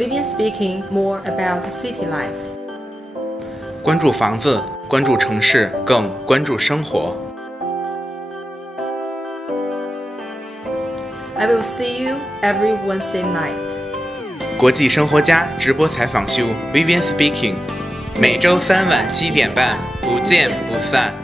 Vivian speaking more about city life. 关注房子，关注城市，更关注生活。I will see you every Wednesday night. 国际生活家直播采访秀 Vivian speaking， 每周3晚7点半，不见不散。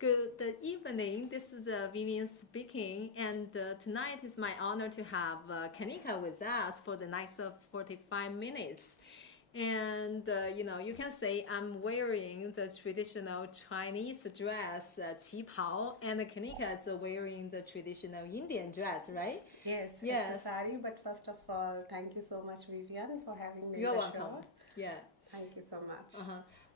Good evening. This is Vivian speaking, and tonight is my honor to have Kanika with us for the next 45 minutes. And you can say I'm wearing the traditional Chinese dress, 旗袍, and Kanika is wearing the traditional Indian dress, right? Yes. It's a sari, but first of all, thank you so much, Vivian, for having me. You're in the welcome. show. Yeah. Thank you so much.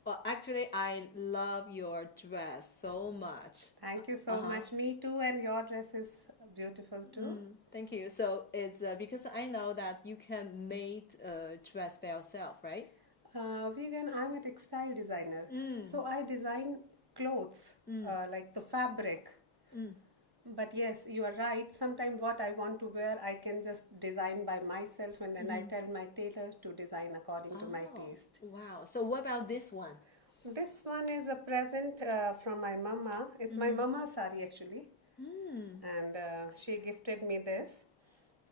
Well, actually, I love your dress so much. Thank you so much. Me too, and your dress is beautiful too. Thank you. So it's because I know that you can make a dress by yourself, right? Vivian, I'm a textile designer, so I design clothes, like the fabric. But yes, you are right. Sometimes what I want to wear, I can just design by myself, and then I tell my tailor to design according to my taste. Wow. So what about this one? This one is a present from my mama. It's my mama's sari actually. And she gifted me this,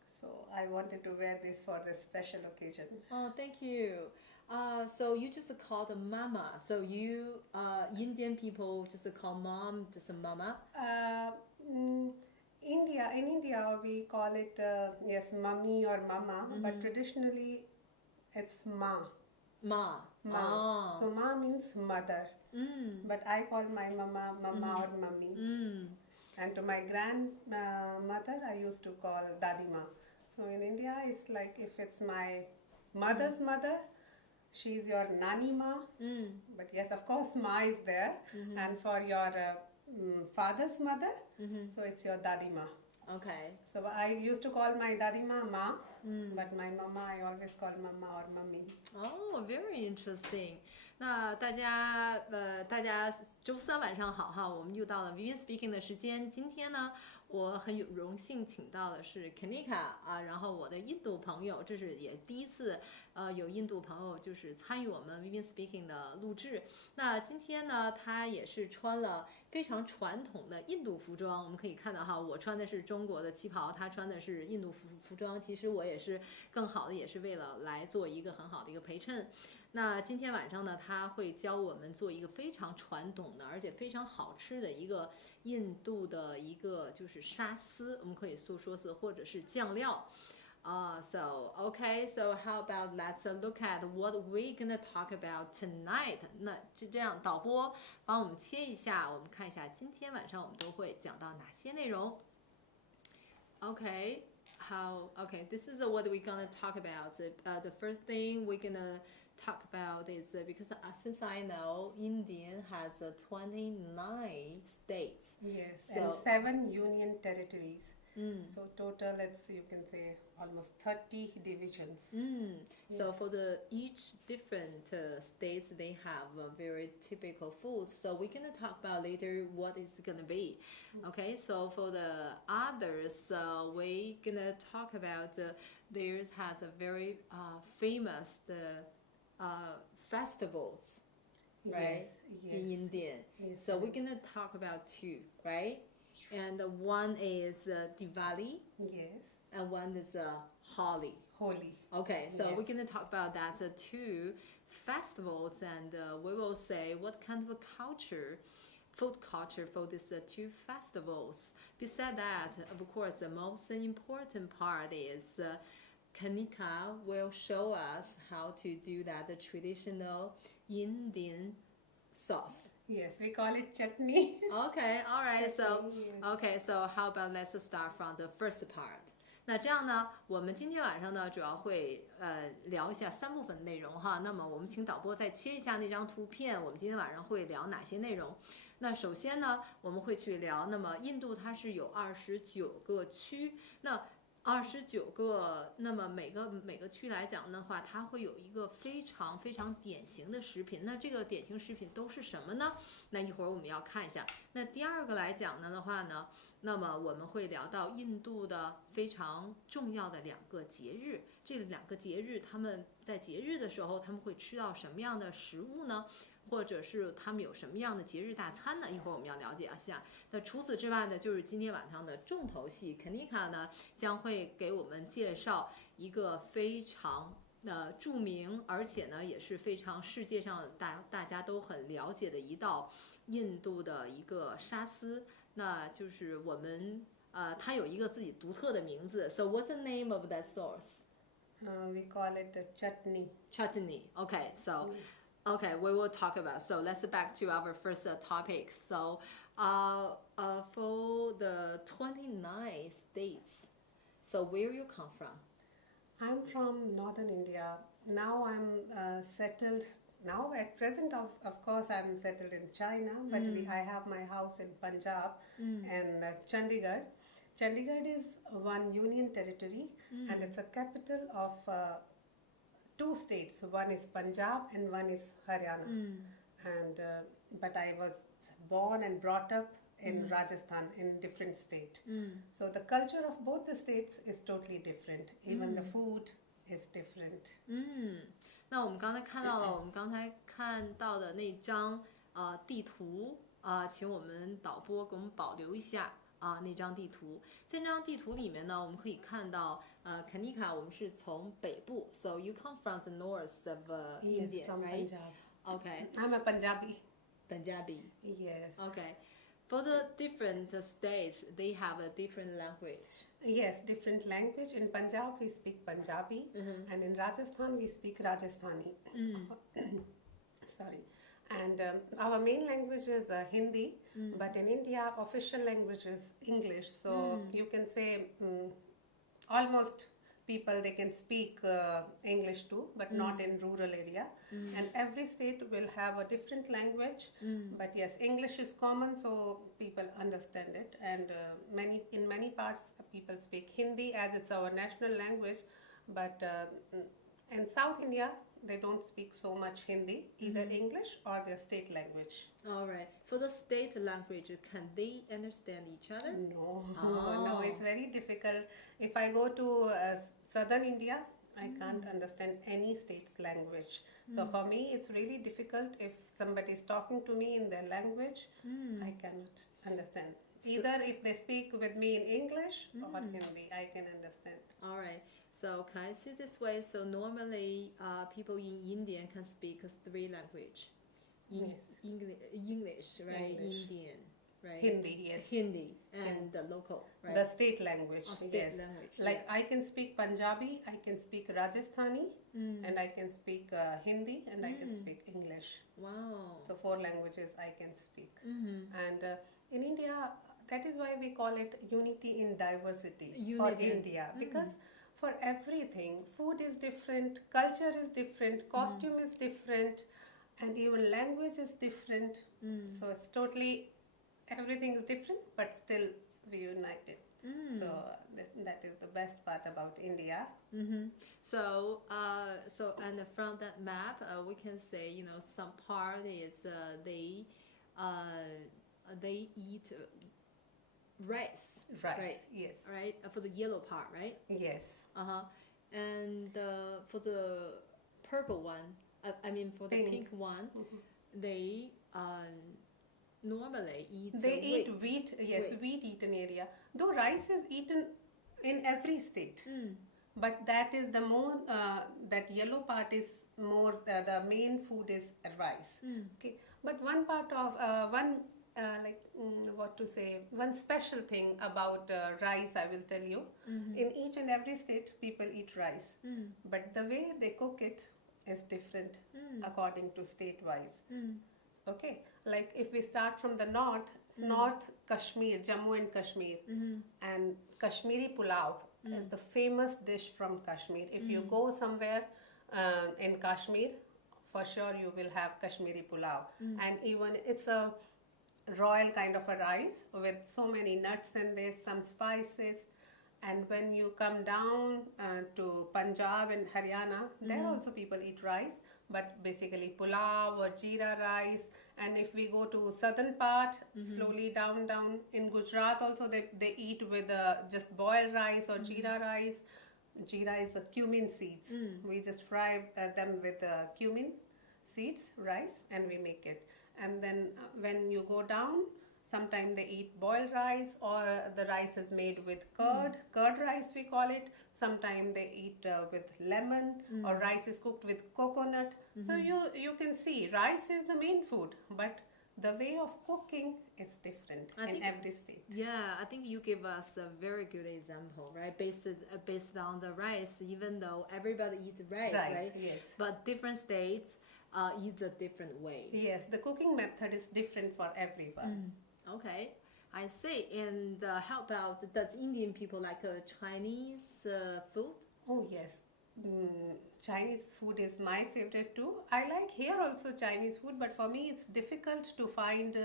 so I wanted to wear this for this special occasion. Oh, thank you. So you just called mama. So you Indian people just call mom just mama. In India we call it yes, mummy or mama, but traditionally it's ma. Ma. Ma. So ma means mother, but I call my mama or mummy. And to my grandmother, I used to call Dadima. So in India, it's like if it's my mother's mother, she's your Nani Ma. But yes, of course, Ma is there. And for your father's mother, so it's your Dadima. Okay. So I used to call my Dadima Ma, but my mama, I always call mama or mummy. Oh, very interesting. 那大家周三晚上好哈，我们又到了 Vivian Speaking 的时间。今天呢，我很有荣幸请到的是 Kanika 啊，然后我的印度朋友，这是也第一次有印度朋友就是参与我们 Vivian Speaking 的录制。那今天呢，他也是穿了非常传统的印度服装，我们可以看到哈，我穿的是中国的旗袍，他穿的是印度服装。其实我也是更好的，也是为了来做一个很好的一个陪衬。那今天晚上呢，他会教我们做一个非常传统的，而且非常好吃的一个印度的一个就是沙司，我们可以说是或者是酱料。So how about let's look at what we're gonna talk about tonight？ 那这样导播帮我们切一下，我们看一下今天晚上我们都会讲到哪些内容。This is what we're gonna talk about. The first thing we're gonna talk about is because since I know India has 29 states. Yes, so, and 7 union territories. So total, you can say almost 30 divisions. So for each different states, they have very typical foods. So we're gonna talk about later what it's gonna be. Okay, so for the others, we're gonna talk about theirs has a very famous festivals, right? Yes. In India. Yes, So we're gonna talk about two, right? And one is Diwali. Yes. And one is Holi. Okay, so we're going to talk about that two festivals, and we will say what kind of food culture for these two festivals. Besides that, of course, the most important part is Kanika will show us how to do that traditional Indian sauce. Yes, we call it chutney. Okay, all right. Chutney, So how about let's start from the first part. 那这样呢，我们今天晚上呢主要会聊一下3部分内容哈。那么我们请导播再切一下那张图片，我们今天晚上会聊哪些内容？那首先呢，我们会去聊，那么印度它是有29个区，那29个，那么每个区来讲的话，它会有一个非常非常典型的食品。那这个典型食品都是什么呢？那一会儿我们要看一下。那第二个来讲呢的话呢，那么我们会聊到印度的非常重要的2个节日。这2个节日，他们在节日的时候，他们会吃到什么样的食物呢？或者是他们有什么样的节日大餐呢？一会儿我们要了解一下。那除此之外呢，就是今天晚上的重头戏 ，Kanika 呢将会给我们介绍一个非常著名，而且呢也是非常世界上大家都很了解的一道印度的一个沙司。那就是我们它有一个自己独特的名字。So what's the name of that sauce? We call it a chutney. Chutney. Okay, so. Okay, we will talk about. So let's back to our first topic. So, for the 29 states, so where you come from? I'm from northern India. Now I'm settled. Now at present, of course, I'm settled in China, but I have my house in Punjab and Chandigarh. Chandigarh is one union territory, and it's a capital of 2 states. One is Punjab and one is Haryana. And but I was born and brought up in Rajasthan, in different state. So the culture of both the states is totally different. Even the food is different. 那我们刚才看到了，我们刚才看到的那张地图请我们导播给我们保留一下那张地图。在那张地图里面呢，我们可以看到Kanika 我们是从北部 ，so you come from the north of India, from right? Punjab. Okay. I'm a Punjabi. Punjabi. Yes. Okay. For the different states, they have a different language. Yes, different language. In Punjab, we speak Punjabi, and in Rajasthan, we speak Rajasthani. Sorry. And our main language is Hindi, but in India, official language is English. So you can say almost people, they can speak English too, but not in rural area. And every state will have a different language. But yes, English is common, so people understand it. And in many parts, people speak Hindi as it's our national language. But in South India, they don't speak so much Hindi, either English or their state language. All right. For the state language, can they understand each other? No, it's very difficult. If I go to southern India, I can't understand any state's language. So for me, it's really difficult if somebody is talking to me in their language, I cannot understand. Either if they speak with me in English or Hindi, I can understand. All right. So can I see this way? So normally, people in India can speak 3 languages. English, right? English. Indian, right? Hindi, yes. Hindi and the local, right? The state language, state language. Like I can speak Punjabi, I can speak Rajasthani, and I can speak Hindi, and I can speak English. Wow. So 4 languages I can speak. And in India, that is why we call it unity in diversity for India. Because for everything, food is different, culture is different, costume is different, and even language is different. So it's totally, everything is different, but still reunited. So that is the best part about India. So and from that map, we can say, some part is they eat rice. Right? Yes. Right, for the yellow part, right? Yes. And for the purple one, I mean for the pink one, they normally eat wheat. Yes, wheat eaten area. Though rice is eaten in every state, but that is the more that yellow part is more the main food is rice. Okay, but one part of one special thing about rice, I will tell you. In each and every state, people eat rice, but the way they cook it is different according to state wise. Okay, like if we start from the north Kashmir, Jammu and Kashmir, and Kashmiri pulao is the famous dish from Kashmir. If you go somewhere in Kashmir, for sure you will have Kashmiri pulao, and even it's a royal kind of a rice with so many nuts and there's some spices, And when you come down to Punjab and Haryana, there also people eat rice, but basically pulao or jeera rice. And if we go to southern part, slowly down in Gujarat also they eat with just boiled rice or jeera rice. Jeera is cumin seeds. We just fry them with cumin seeds, rice, and we make it. And then when you go down, sometimes they eat boiled rice, or the rice is made with curd rice we call it. Sometimes they eat with lemon, or rice is cooked with coconut. So you can see rice is the main food, but the way of cooking is different in every state. Yeah, I think you give us a very good example, right? Based on the rice, even though everybody eats rice, right? Yes. But different states eat a different way. Yes, the cooking method is different for everyone. Okay, I see. And how about, does Indian people like Chinese food? Oh yes, Chinese food is my favorite too. I like here also Chinese food, but for me it's difficult to find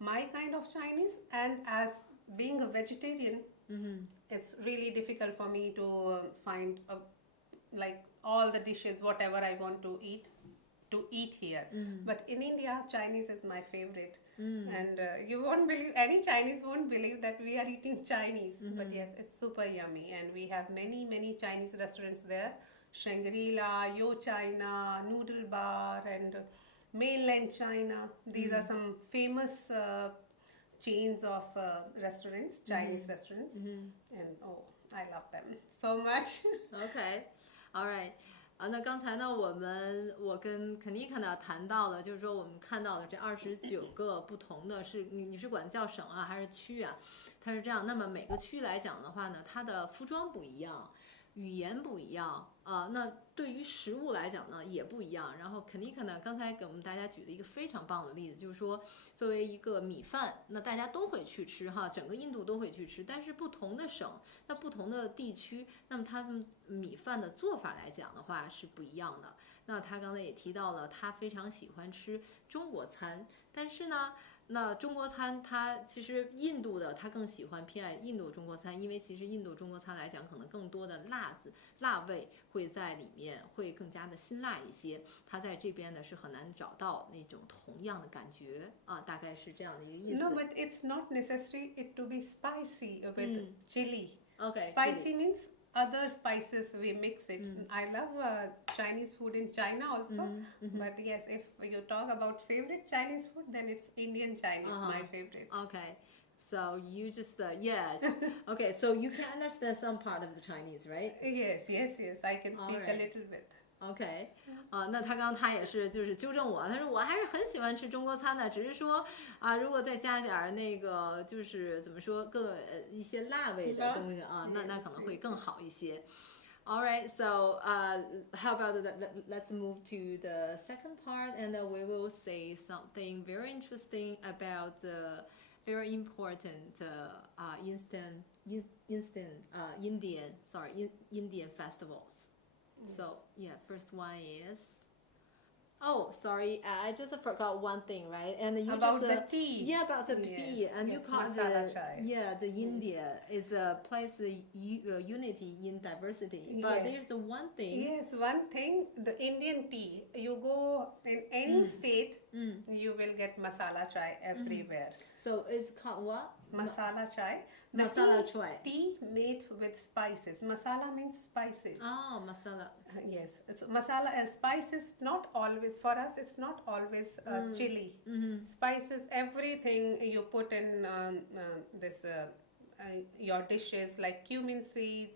my kind of Chinese. And as being a vegetarian, it's really difficult for me to find like all the dishes, whatever I want to eat here. But in India, Chinese is my favorite. And you won't believe, any Chinese won't believe that we are eating Chinese. But yes, it's super yummy. And we have many Chinese restaurants there. Shangri-La, Yo China, Noodle Bar, and Mainland China. These are some famous chains of restaurants, Chinese restaurants. And oh, I love them so much. Okay, all right. 那刚才呢，我跟 Kanika 呢谈到了，就是说我们看到了这29个不同的你是管叫省啊还是区啊？它是这样。那么每个区来讲的话呢，它的服装不一样，语言不一样那对于食物来讲呢也不一样。然后 Kanika 呢刚才给我们大家举了一个非常棒的例子，就是说作为一个米饭，那大家都会去吃哈，整个印度都会去吃，但是不同的省，那不同的地区，那么它们米饭的做法来讲的话是不一样的。那他刚才也提到了，他非常喜欢吃中国餐，但是呢。那中国餐，它其实印度的他更喜欢偏爱印度中国餐，因为其实印度中国餐来讲，可能更多的辣味会在里面，会更加的辛辣一些。他在这边呢是很难找到那种同样的感觉大概是这样的一个意思。No, but it's not necessary it to be spicy with chili. Okay. Spicy means other spices we mix it. I love Chinese food in China also, but yes, if you talk about favorite Chinese food, then it's Indian Chinese, my favorite. Okay, so you just yes. Okay, so you can understand some part of the Chinese, right? Yes, I can speak a little bit. OK，那他刚也是就是纠正我，他说我还是很喜欢吃中国餐的，只是说如果再加点那个就是怎么说一些辣味的东西那可能会更好一些。All right, so how about let's move to the second part, and we will say something very interesting about the very important Indian festivals. So yeah, first one is. Oh, sorry, I just forgot one thing, right? And you about just the tea. Yeah, about the tea, and you call masala chai. The India is a place unity in diversity. But there's one thing. Yes, one thing. The Indian tea. You go in any state, you will get masala chai everywhere. So it's called what? Masala chai. Masala chai. Tea made with spices. Masala means spices. Oh, masala. Yes. So masala and spices, not always, for us, it's not always chili. Spices, everything you put in your dishes, like cumin seeds,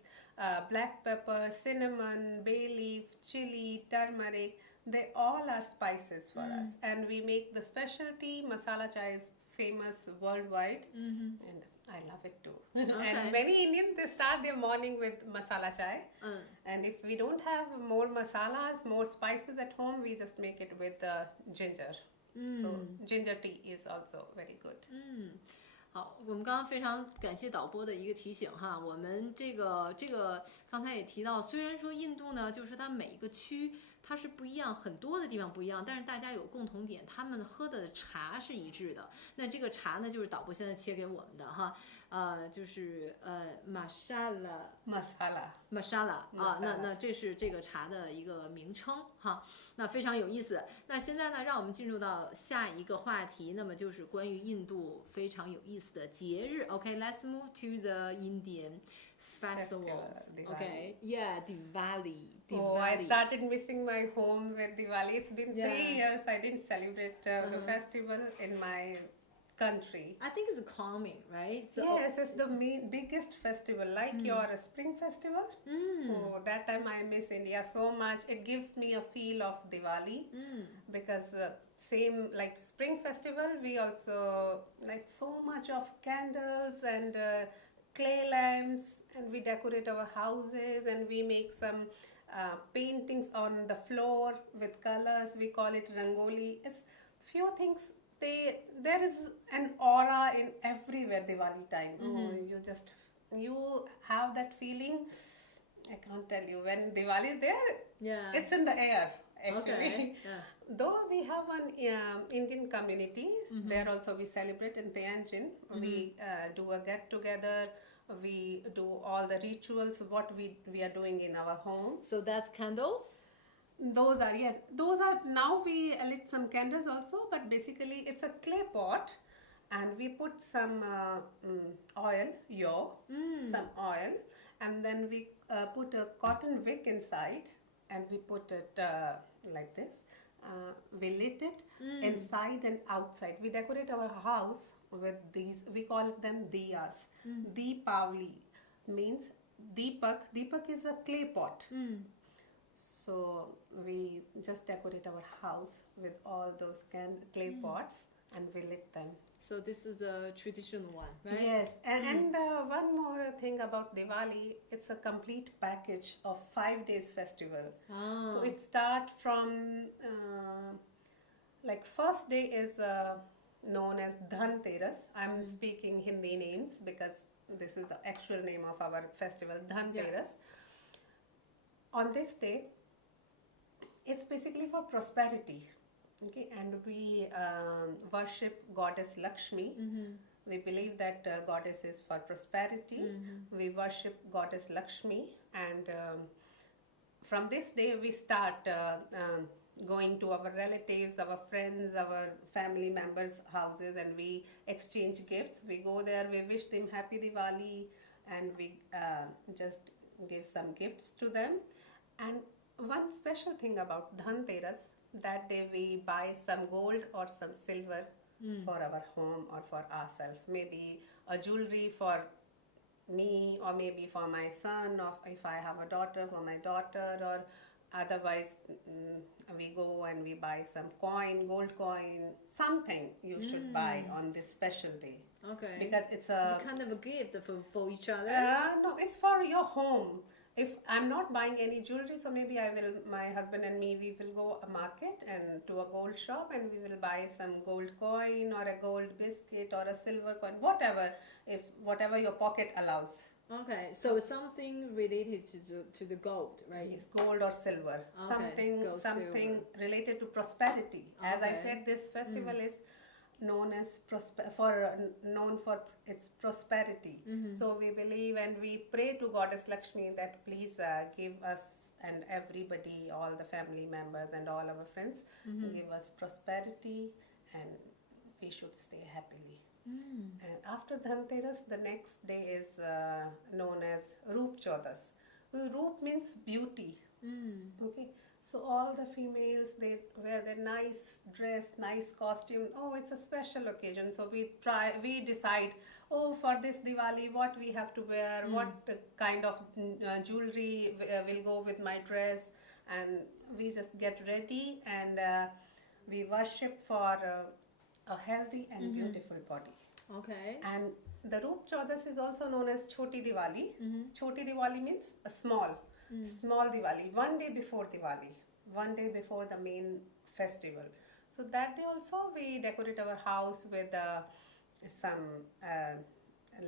black pepper, cinnamon, bay leaf, chili, turmeric, they all are spices for us. And we make the specialty. Masala chai is famous worldwide, and I love it too. Okay. And many Indians, they start their morning with masala chai. And if we don't have more masalas, more spices at home, we just make it with ginger. So ginger tea is also very good. 好，我们刚刚非常感谢导播的一个提醒哈，我们这个刚才也提到，虽然说印度呢，就是它每一个区它是不一样，很多的地方不一样，但是大家有共同点，他们喝的茶是一致的。那这个茶呢，就是导播现在切给我们的哈，就是masala 啊，那这是这个茶的一个名称哈，那非常有意思。那现在呢，让我们进入到下一个话题，那么就是关于印度非常有意思的节日。OK，let's move to the Indian festivals. Okay, yeah, Diwali. Oh, I started missing my home with Diwali. It's been 3 years I didn't celebrate the festival in my country. I think it's calming, right? So, yes, it's the biggest festival, like your spring festival. Oh, that time I miss India so much. It gives me a feel of Diwali because same like spring festival, we also like so much of candles and clay lamps, and we decorate our houses and we make some paintings on the floor with colors. We call it rangoli. It's few things. There is an aura in everywhere Diwali time. You have that feeling. I can't tell you when Diwali is there. It's in the air actually. Okay. Though we have one Indian community, there also we celebrate in Tianjin. We do a get together. We do all the rituals what we are doing in our home. So that's candles. Those are now we lit some candles also, but basically it's a clay pot, and we put some oil, some oil, and then we put a cotton wick inside, and we put it like this. We lit it inside and outside. We decorate our house with these. We call them diyas. Deepavali means Deepak. Deepak is a clay pot. So we just decorate our house with all those clay pots, and we lit them. So this is a traditional one, right? Yes, and one more thing about Diwali, it's a complete package of 5 days festival. So it starts from like first day is known as Dhanteras. I'm speaking Hindi names because this is the actual name of our festival, Dhanteras. On this day, it's basically for prosperity. Okay, and we worship goddess Lakshmi. We believe that goddess is for prosperity. We worship goddess Lakshmi, and from this day we start going to our relatives, our friends, our family members' houses, and we exchange gifts. We go there, we wish them happy Diwali, and we just give some gifts to them. And one special thing about Dhanteras, that day we buy some gold or some silver for our home or for ourselves. Maybe a jewelry for me, or maybe for my son, or if I have a daughter, for my daughter, or otherwise we go and we buy some coin, gold coin, something you should buy on this special day. Okay. Because it's a kind of a gift for each other. No, it's for your home. If I'm not buying any jewelry, so maybe my husband and me, we will go a market and to a gold shop, and we will buy some gold coin or a gold biscuit or a silver coin, whatever your pocket allows. Okay, so something related to the gold, right? Yes, gold or silver. Okay, Something related to prosperity. As I said, this festival is known for its prosperity. So we believe and we pray to goddess Lakshmi that please give us and everybody, all the family members and all our friends, give us prosperity, and we should stay happily. And after Dhanteras, the next day is known as Roop Chaudas. Roop means beauty. Okay, so all the females, they wear their nice dress, nice costume. Oh, it's a special occasion, so we decide, for this Diwali, what we have to wear, what kind of jewelry will go with my dress, and we just get ready, and we worship for a healthy and beautiful body. Okay. And the Roop Chaudas is also known as Choti Diwali. Choti Diwali means a small Diwali, one day before Diwali, one day before the main festival. So that day also we decorate our house with some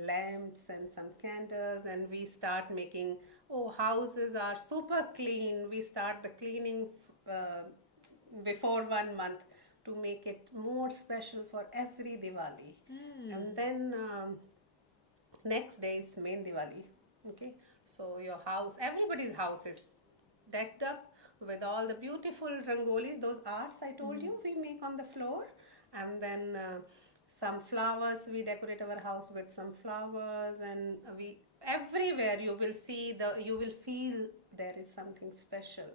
lamps and some candles, and we start making, houses are super clean. We start the cleaning before 1 month to make it more special for every Diwali. And then next day is main Diwali. Okay, so your house, everybody's house is decked up with all the beautiful rangolis, those arts I told you we make on the floor, and then some flowers. We decorate our house with some flowers, and we everywhere you will feel there is something special.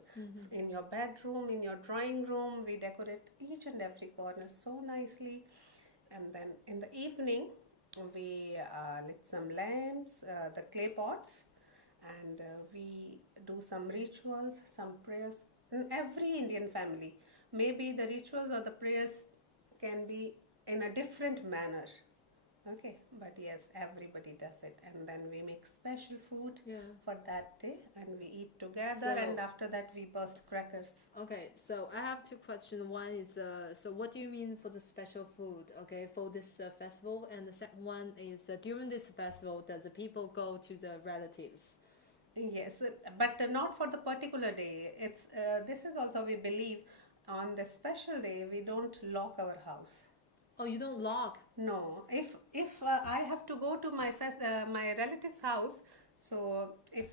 In your bedroom, in your drawing room, we decorate each and every corner so nicely. And then in the evening we lit some lamps, the clay pots, and we do some rituals, some prayers. In every Indian family, maybe the rituals or the prayers can be in a different manner. Okay, but yes, everybody does it, and then we make special food for that day, and we eat together, and after that we burst crackers. Okay, so I have two questions. One is, so what do you mean for the special food, okay, for this festival? And the second one is, during this festival, does the people go to the relatives? Yes, but not for the particular day. It's this is also, we believe, on the special day we don't lock our house. Oh, you don't lock? No. If I have to go to my my relative's house, so if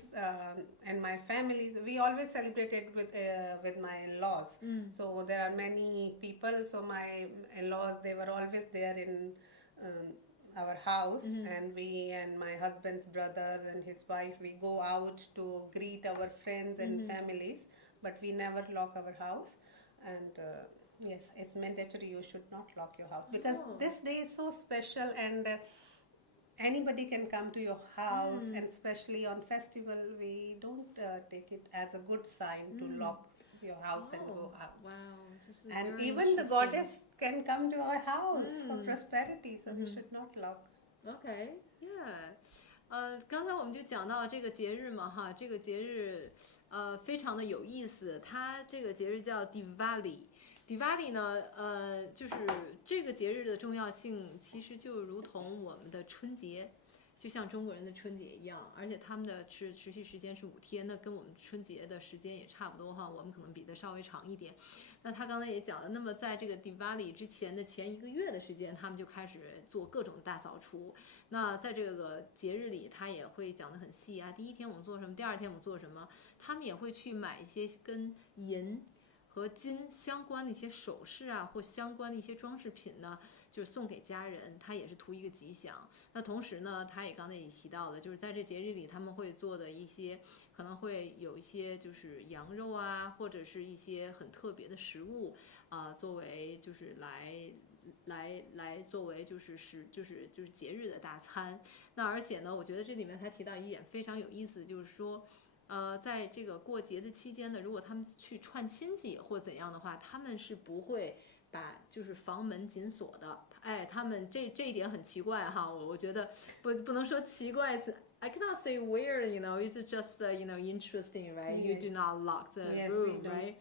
and my families, we always celebrated with my in-laws. So there are many people. So my in-laws, they were always there in our house, and we and my husband's brother and his wife, we go out to greet our friends and families, but we never lock our house. And yes, it's mandatory, you should not lock your house, because this day is so special, and anybody can come to your house, and especially on festival we don't take it as a good sign to lock your house and go out. Wow. And even the goddess can come to our house for prosperity, so we should not lock. Okay, yeah. 刚才我们就讲到这个节日嘛，哈，这个节日非常的有意思，它这个节日叫 Diwali。Diwali 呢，就是这个节日的重要性，其实就如同我们的春节，就像中国人的春节一样，而且他们的持续时间是5天，那跟我们春节的时间也差不多哈，我们可能比的稍微长一点。那他刚才也讲了，那么在这个 Diwali 之前的前1个月的时间，他们就开始做各种大扫除。那在这个节日里，他也会讲得很细啊，第1天我们做什么，第2天我们做什么，他们也会去买一些跟银和金相关的一些首饰啊，或相关的一些装饰品呢，就是送给家人，他也是图一个吉祥。那同时呢，他也刚才也提到了，就是在这节日里他们会做的一些，可能会有一些就是羊肉啊，或者是一些很特别的食物作为就是来作为就是节日的大餐。那而且呢，我觉得这里面他提到一点非常有意思，就是说在这个过节的期间呢，如果他们去串亲戚或怎样的话，他们是不会把就是房门紧锁的。哎，他们这一点很奇怪哈，我觉得不能说奇怪，I cannot say weird, it's just interesting, right? You do not lock the room, right?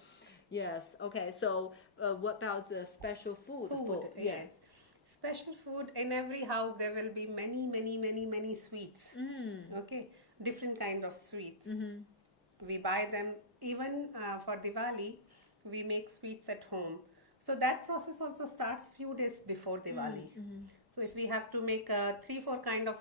Yes. Okay. So, what about the special food? Yes. Special food in every house. There will be many sweets. Okay, different kind of sweets. We buy them even for Diwali. We make sweets at home. So that process also starts few days before Diwali. So if we have to make 3-4 kind of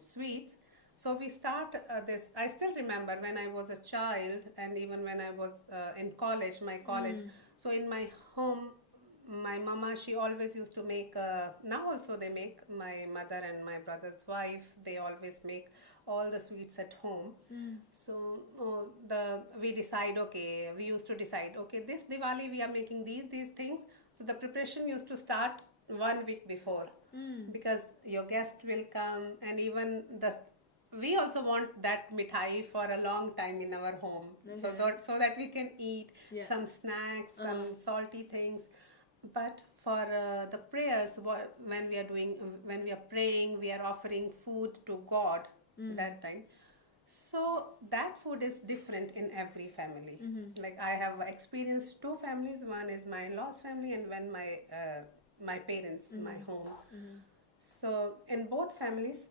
sweets, so we start this. I still remember when I was a child, and even when I was in college, my college. So in my home, my mama, she always used to make, now also they make, my mother and my brother's wife, they always make all the sweets at home. So we decide, okay, we used to decide, okay, this Diwali we are making these things. So the preparation used to start 1 week before, because your guest will come, and even we also want that mithai for a long time in our home, so that we can eat some snacks, some salty things. But for the prayers, when we are praying, we are offering food to God that time. So that food is different in every family. Like I have experienced 2 families. One is my in-laws family, and when my parents, my home. So in both families,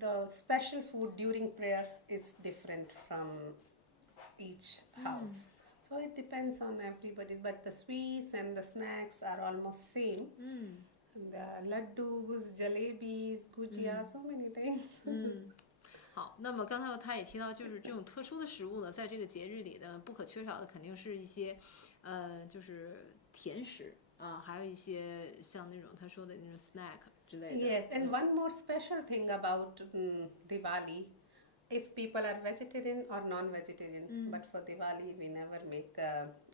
the special food during prayer is different from each house. So it depends on everybody, but the sweets and the snacks are almost same. The laddus, jalebis, gujia, so many things. 好，那么刚才他也提到，就是这种特殊的食物呢，在这个节日里呢，不可缺少的肯定是一些，就是甜食啊，还有一些像那种他说的那种 snack 之类的。Yes, and one more special thing about Diwali, if people are vegetarian or non-vegetarian, but for Diwali we never make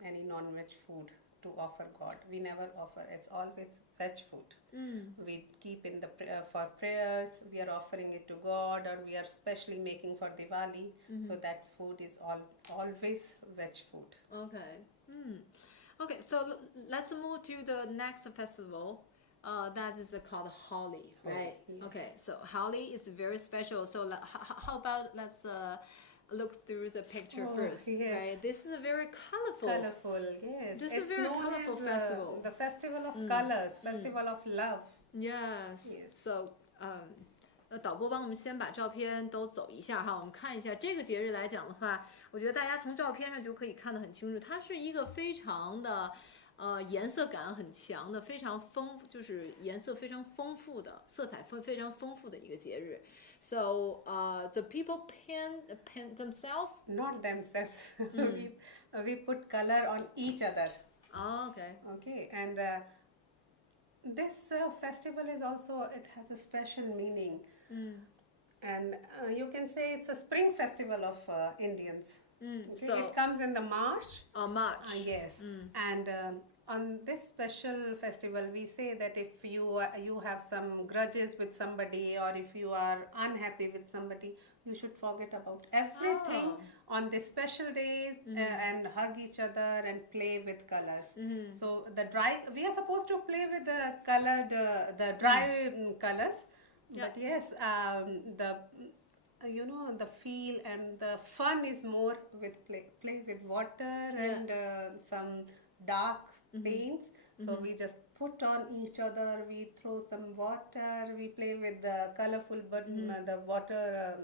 any non-veg food to offer God. We never offer. It's always veg food. We keep in the for prayers. We are offering it to God, or we are specially making for Diwali. So that food is always veg food. Okay. Okay. So let's move to the next festival. That is called Holi, right? Yes. Okay. So Holi is very special. So how about let's look through the picture first. Yes. Right? This is a very colorful. Colorful, yes. This is a very colorful festival. The festival of colors, festival of love. Yes. So, 导播帮我们先把照片都走一下哈，我们看一下这个节日来讲的话，我觉得大家从照片上就可以看得很清楚，它是一个非常的颜色感很强的，非常就是颜色非常丰富的，色彩非常丰富的一个节日。So, the people paint themselves? Not themselves. We put color on each other. Oh, okay. Okay, and this festival is also, it has a special meaning. And you can say it's a spring festival of Indians. So it comes in the March. Oh, March. Yes. And on this special festival, we say that if you have some grudges with somebody, or if you are unhappy with somebody, you should forget about everything on these special days and hug each other and play with colors. So we are supposed to play with the colored, the dry colors. But yes, the feel and the fun is more with play with water and some dark paints. So we just put on each other, we throw some water, we play with the colorful the water,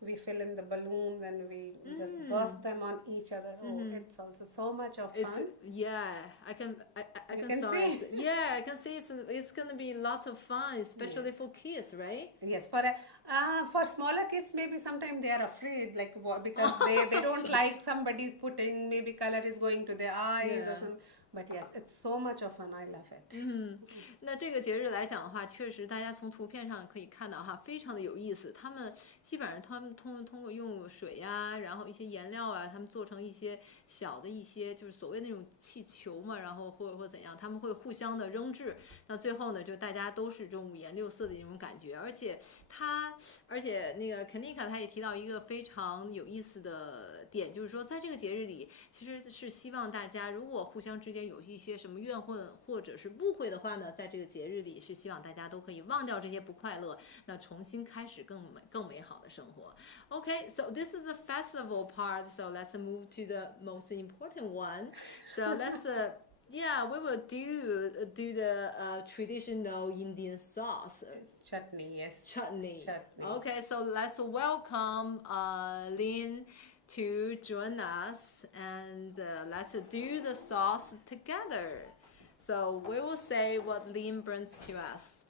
we fill in the balloons and we just burst them on each other. Oh, it's also so much of fun. I can see. Yeah, I can see it's going to be lots of fun, especially for kids, right? Yes, for smaller kids, maybe sometimes they are afraid, like because they don't like somebody's putting, maybe color is going to their eyes or something. But yes, it's so much of fun. I love it. 那这个节日来讲的话，确实大家从图片上可以看到哈，非常的有意思。他们基本上通过用水呀，然后一些颜料啊，他们做成一些小的一些就是所谓那种气球嘛，然后或怎样，他们会互相的扔掷。那最后呢，就大家都是这种五颜六色的一种感觉。而且那个 Kanika 他也提到一个非常有意思的点，就是说在这个节日里，其实是希望大家如果互相之间有一些什么怨恨或者是误会的话呢，在这个节日里是希望大家都可以忘掉这些不快乐，那重新开始更美好的生活。Okay, so this is the festival part. So let's move to the most important one. So let's we will do the traditional Indian sauce. Chutney, yes. Chutney. Okay, so let's welcome Lynn to join us and let's do the sauce together. So we will say what Lynn brings to us.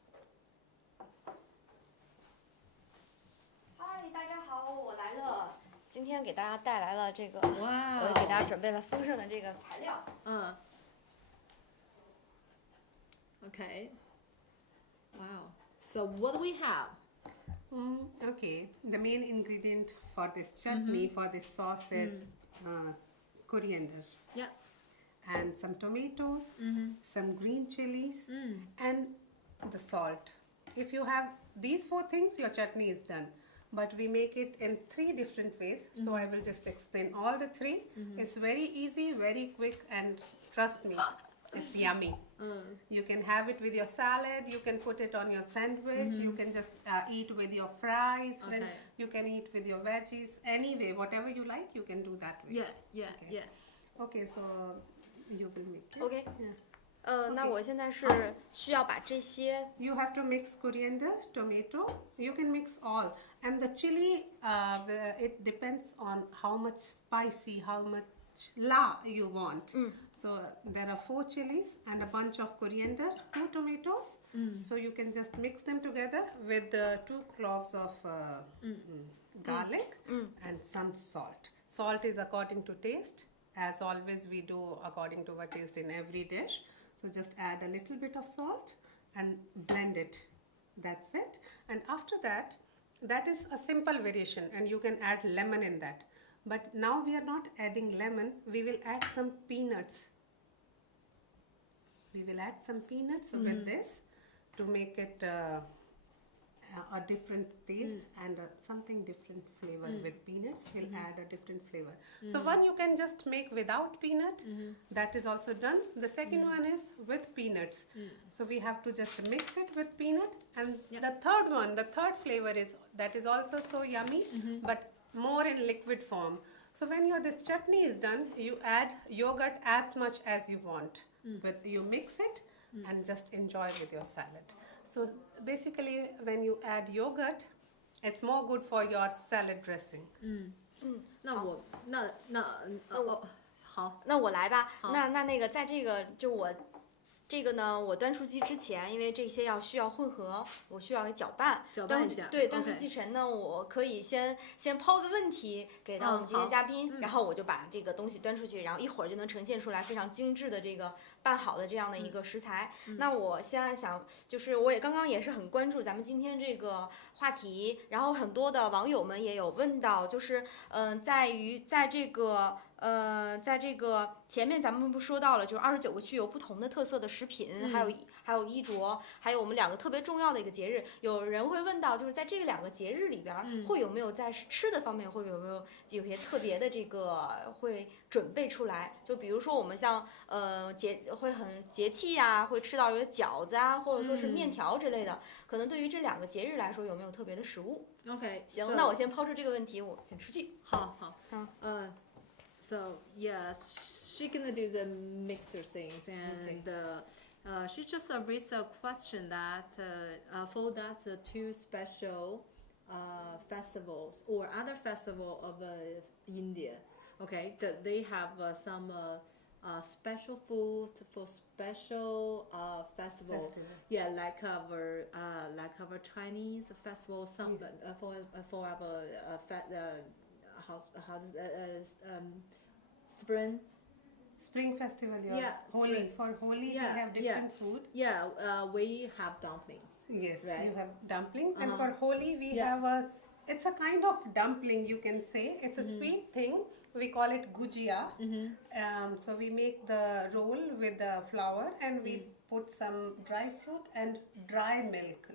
嗨，大家好，我来了。今天给大家带来了这个，哇，我给大家准备了丰盛的这个材料。Okay. Wow. So what do we have? Okay, the main ingredient for this chutney, for this sauce is coriander. Yeah. And some tomatoes, some green chilies, and the salt. If you have these 4 things, your chutney is done. But we make it in 3 different ways, so I will just explain all the 3. It's very easy, very quick, and trust me, it's yummy. You can have it with your salad, you can put it on your sandwich, you can just eat with your fries, you can eat with your veggies, anyway, whatever you like, you can do that way. Yeah. Okay, so you will make it. OK， 那我现在是需要把这些。You have to mix coriander, tomato. You can mix all, and the chili. It depends on how much spicy, how much la you want. So there are 4 chilies and a bunch of coriander, 2 tomatoes. So you can just mix them together with 2 cloves of garlic and some salt. Salt is according to taste. As always, we do according to our taste in every dish. So just add a little bit of salt and blend it. That's it. And after that, that is a simple variation, and you can add lemon in that. But now we are not adding lemon, we will add some peanuts. We will add some peanuts with this to make it a different taste and something different flavor. With peanuts, we'll add a different flavor. So one you can just make without peanut, that is also done. The second one is with peanuts. So we have to just mix it with peanut. And the third one, the third flavor that is also so yummy, but more in liquid form. So when this chutney is done, you add yogurt as much as you want. But you mix it and just enjoy with your salad. So basically, when you add yogurt, it's more good for your salad dressing. 好，那我来吧。那个在这个就我。这个呢，我端出去之前，因为这些需要混合，我需要搅拌一下。对，端出去前呢，我可以先抛个问题给到我们今天嘉宾，然后我就把这个东西端出去，然后一会儿就能呈现出来非常精致的这个拌好的这样的一个食材。那我现在想，就是我也刚刚也是很关注咱们今天这个话题，然后很多的网友们也有问到，就是在这个前面咱们不说到了，就是29个区有不同的特色的食品，还有衣着，还有我们2个特别重要的一个节日。有人会问到，就是在这2个节日里边，会有没有在吃的方面会有没有些特别的这个会准备出来？就比如说我们像会很节气呀，会吃到有饺子啊，或者说是面条之类的。可能对于这2个节日来说，有没有特别的食物 ？OK， 行，那我先抛出这个问题，我先出去。好。So yeah, she's gonna do the mixer things, and she just raised a question that for that 2 special festivals or other festival of India, okay, that they have some special food for special festival. Yeah, like our Chinese festival, some for our Spring festival, Holi. Spring. For Holi, we have different food. Yeah, we have dumplings. Yes, right? You have dumplings, and for Holi we have it's a kind of dumpling, you can say. It's a sweet thing. We call it gujia. So we make the roll with the flour, and we put some dry fruit and dry milk.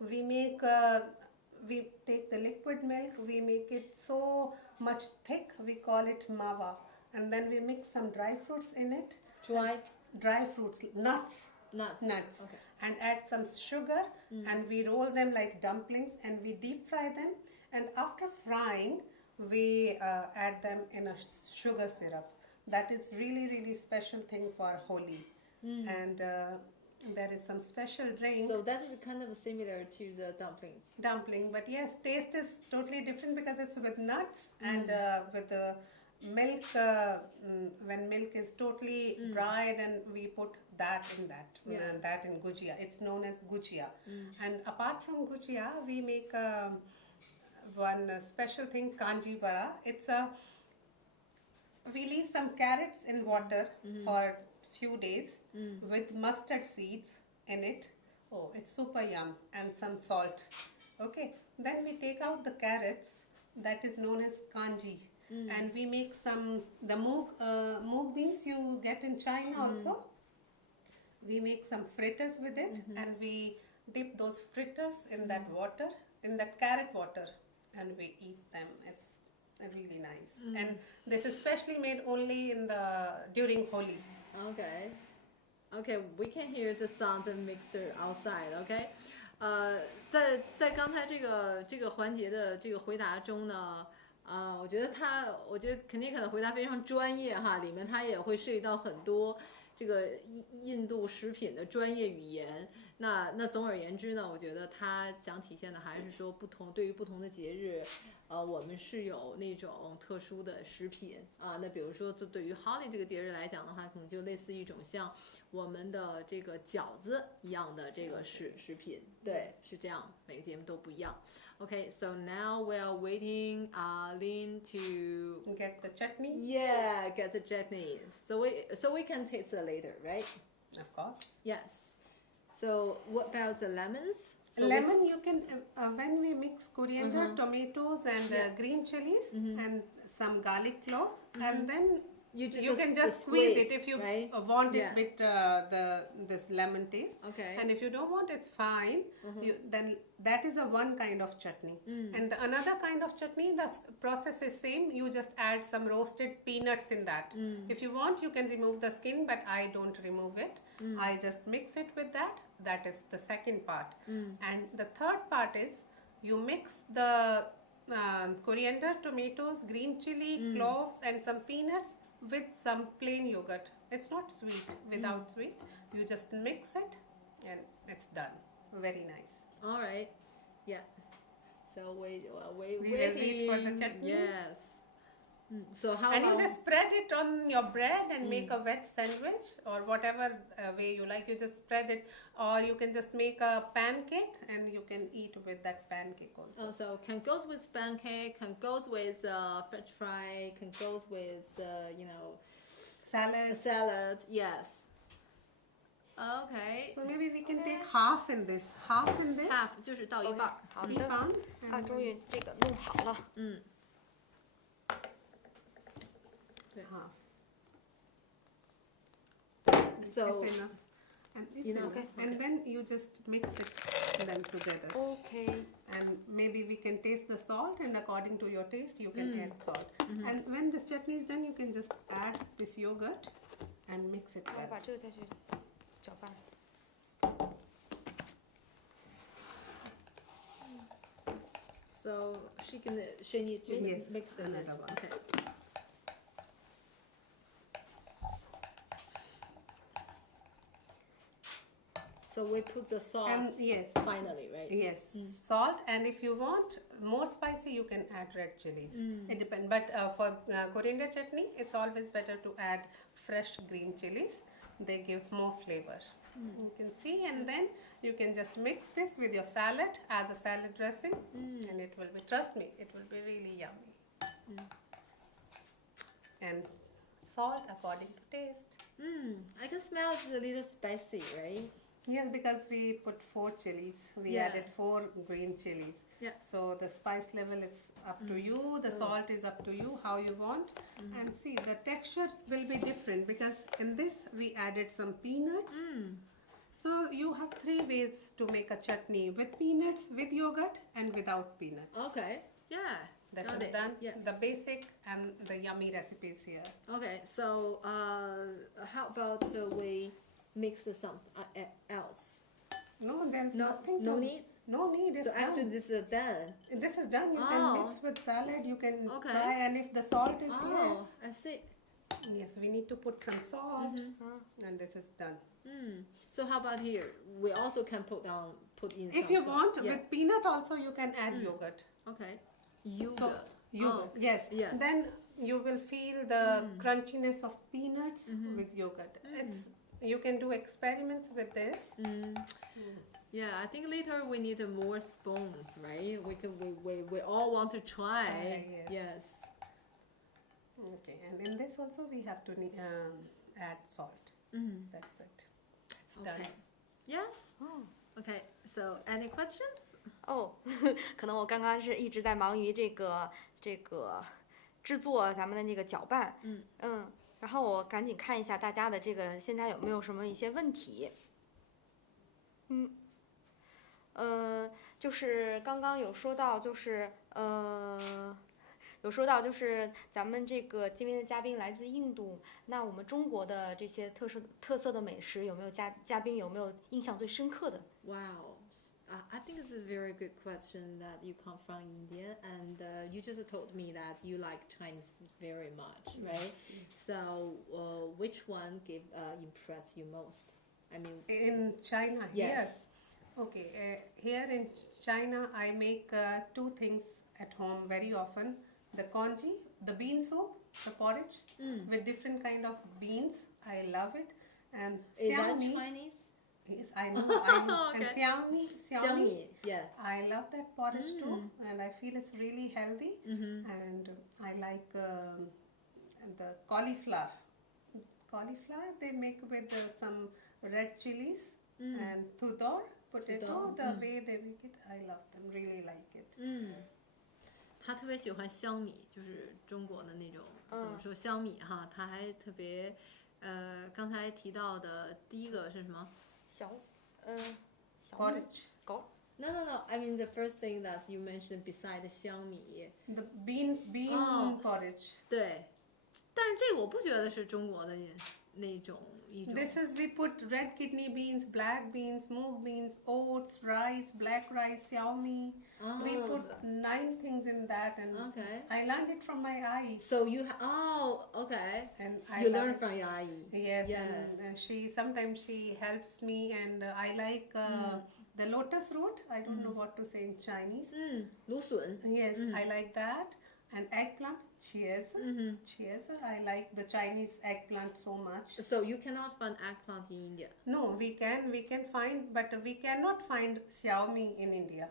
We make. We take the liquid milk, we make it so much thick, we call it mawa, and then we mix some dry fruits in it. Dry fruits, nuts. Okay. And add some sugar, and we roll them like dumplings, and we deep fry them, and after frying we add them in a sugar syrup. That is really, really special thing for Holi. And there is some special drink. So that is kind of similar to the dumplings. Dumpling, but yes, taste is totally different because it's with nuts and with the milk. When milk is totally dried, and we put that in that in gujia. It's known as gujia. And apart from gujia, we make one special thing, kanji vada. We leave some carrots in water for few days with mustard seeds in it. Oh, it's super yum, and some salt. Okay, then we take out the carrots, that is known as kanji, and we make the moog beans you get in China also. We make some fritters with it, and we dip those fritters in that water, in that carrot water, and we eat them. It's really nice. And this is specially made only during Holi. Okay, we can hear the sound of mixer outside. Okay, 在刚才这个环节的这个回答中呢，我觉得Kanika的回答非常专业哈，里面它也会涉及到很多这个印度食品的专业语言。那总而言之呢，我觉得他想体现的还是说对于不同的节日，我们是有那种特殊的食品啊。那比如说对于 Holi 这个节日来讲的话，可能就类似一种像我们的这个饺子一样的这个食品，对，是这样，每个节目都不一样。Okay, so now we are waiting, Lynn to get the chutney. Yeah, get the chutney. So we can taste it later, right? Of course. Yes. So what about the lemons? So Lemon, you can when we mix coriander, tomatoes, and green chilies and some garlic cloves, and then you can just squeeze it if you want it with this lemon taste. Okay. And if you don't want, it's fine. Then that is one kind of chutney. And another kind of chutney, the process is same. You just add some roasted peanuts in that. If you want, you can remove the skin, but I don't remove it. I just mix it with that. That is the second part. And the third part is you mix the coriander, tomatoes, green chili, cloves, and some peanuts with some plain yogurt. It's not sweet, without sweet. You just mix it and it's done. Very nice. All right. Yeah. So we will wait for the chutney. Yes. So how and long? You just spread it on your bread and make a wet sandwich or whatever way you like. You just spread it, or you can just make a pancake and you can eat with that pancake also. Oh, so can goes with pancake, can goes with French fry, can goes with salad. Yes. Okay. So maybe we can take half in this. Half 就是倒一半。好的。啊，终于这个弄好了。So it's enough. And it's enough. Okay. And then you just mix it them together. Okay. And maybe we can taste the salt, and according to your taste, you can add salt. And when this chutney is done, you can just add this yogurt and mix it well. 把这个再去搅拌。So she needs to mix this. Another one. Okay. So we put the salt. And yes. Finally, right? Yes, salt, and if you want more spicy, you can add red chilies. It depends. But for coriander chutney, it's always better to add fresh green chilies. They give more flavor. You can see, and then you can just mix this with your salad as a salad dressing, and it will be. Trust me, it will be really yummy. And salt according to taste. I can smell it's a little spicy, right? Yes, because we put 4 chilies. We added 4 green chilies. Yeah. So the spice level is up to you. The salt is up to you, how you want. And see, the texture will be different because in this we added some peanuts. So you have 3 ways to make a chutney: with peanuts, with yogurt, and without peanuts. Okay. Yeah. That's Got it. done. Yeah. The basic and the yummy recipes here. Okay. So how about we mix some else? No, there's No, nothing. no need. No need. It's So actually, done. this is done. This is done. You can mix with salad. You can Okay. try, and if the salt is less, I see. yes, we need to put some salt, and this is done. So how about here? We also can put in. If some you salt. want, Yeah. with peanut also you can add yogurt. Okay. So Yogurt. yogurt, yes. Yeah. Then you will feel the crunchiness of peanuts with yogurt. You can do experiments with this. Yeah, I think later we need more spoons, right? We all want to try. Yes. Okay, and in this also we have to add salt. That's it. It's done. Okay. Yes. Okay. So any questions? 可能我刚刚是一直在忙于这个制作咱们的那个搅拌，然后我赶紧看一下大家的这个现在有没有什么一些问题，就是刚刚有说到，就是咱们这个今天的嘉宾来自印度，那我们中国的这些特色的美食有没有嘉宾有没有印象最深刻的？ Wow. I think it's a very good question that you come from India, and you just told me that you like Chinese food very much, right? So, which one impressed you most? I mean, In China, yes. Okay, here in China, I make two things at home very often. The congee, the bean soup, the porridge with different kind of beans. I love it. And Is that xiaomi. Chinese? Yes, I know. I know. Okay. And xiaomi. Yeah. I love that porridge too, and I feel it's really healthy. And I like the cauliflower. Cauliflower they make with some red chilies and tudor potato. The way they make it, I love them. Really like it. 他特别喜欢香米，就是中国的那种怎么说香米哈，他还特别刚才提到的第一个是什么？小 Porridge. No. I mean the first thing that you mentioned beside 香米。 The bean porridge. 对，但是这个我不觉得是中国的那种一种。 This is we put red kidney beans, black beans, mung beans, oats, rice, black rice, xiaomi. We put 9 things in that, and Okay. I learned it from my eye. So you okay. And I You love learn it. from your ayi. Yes, Yeah. and she sometimes she helps me, and I like the lotus root. I don't know what to say in Chinese. 芦笋。 Yes, I like that. And eggplant, cheers. Cheers. I like the Chinese eggplant so much. So you cannot find eggplant in India. No, we can find, but we cannot find xiaomi in India.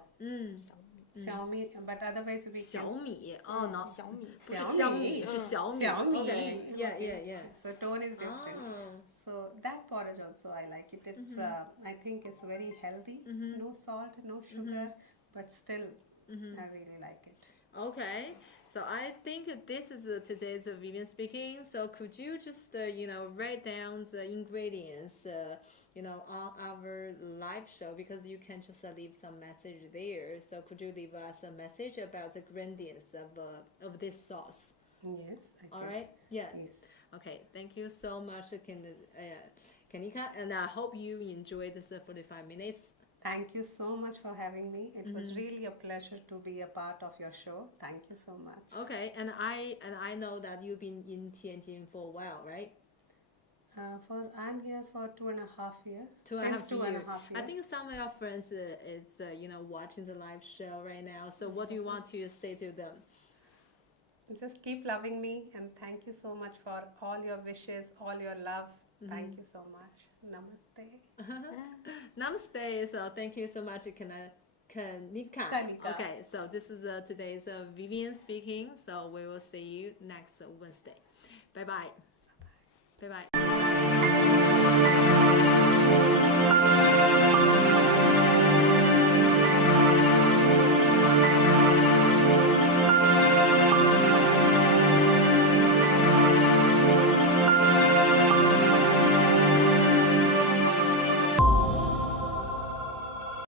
Xiaomi, but otherwise we 小 can. 米哦，no， 小米不是香米，是小米。小米 Okay. Yeah, Okay. yeah. So tone is different. Oh. So that porridge also I like it. It's I think it's very healthy. No salt, no sugar, but still I really like it. Okay, so I think this is today's Vivian speaking. So could you just write down the ingredients on our live show, because you can just leave some message there. So could you leave us a message about the ingredients of this sauce? Yes. I All can. right. Yeah. Yes. Okay. Thank you so much, Kanika, and I hope you enjoyed this 45 minutes. Thank you so much for having me. It was really a pleasure to be a part of your show. Thank you so much. Okay, and I know that you've been in Tianjin for a while, right? I'm here for 2.5 years. 2.5 Since 2.5 years. years. I think some of your friends is watching the live show right now. So what do you want to say to them? Just keep loving me, and thank you so much for all your wishes, all your love. Thank you so much. Namaste. Namaste. So thank you so much, Kanika. Okay, so this is today's Vivian speaking. So we will see you next Wednesday. Bye bye. Bye bye.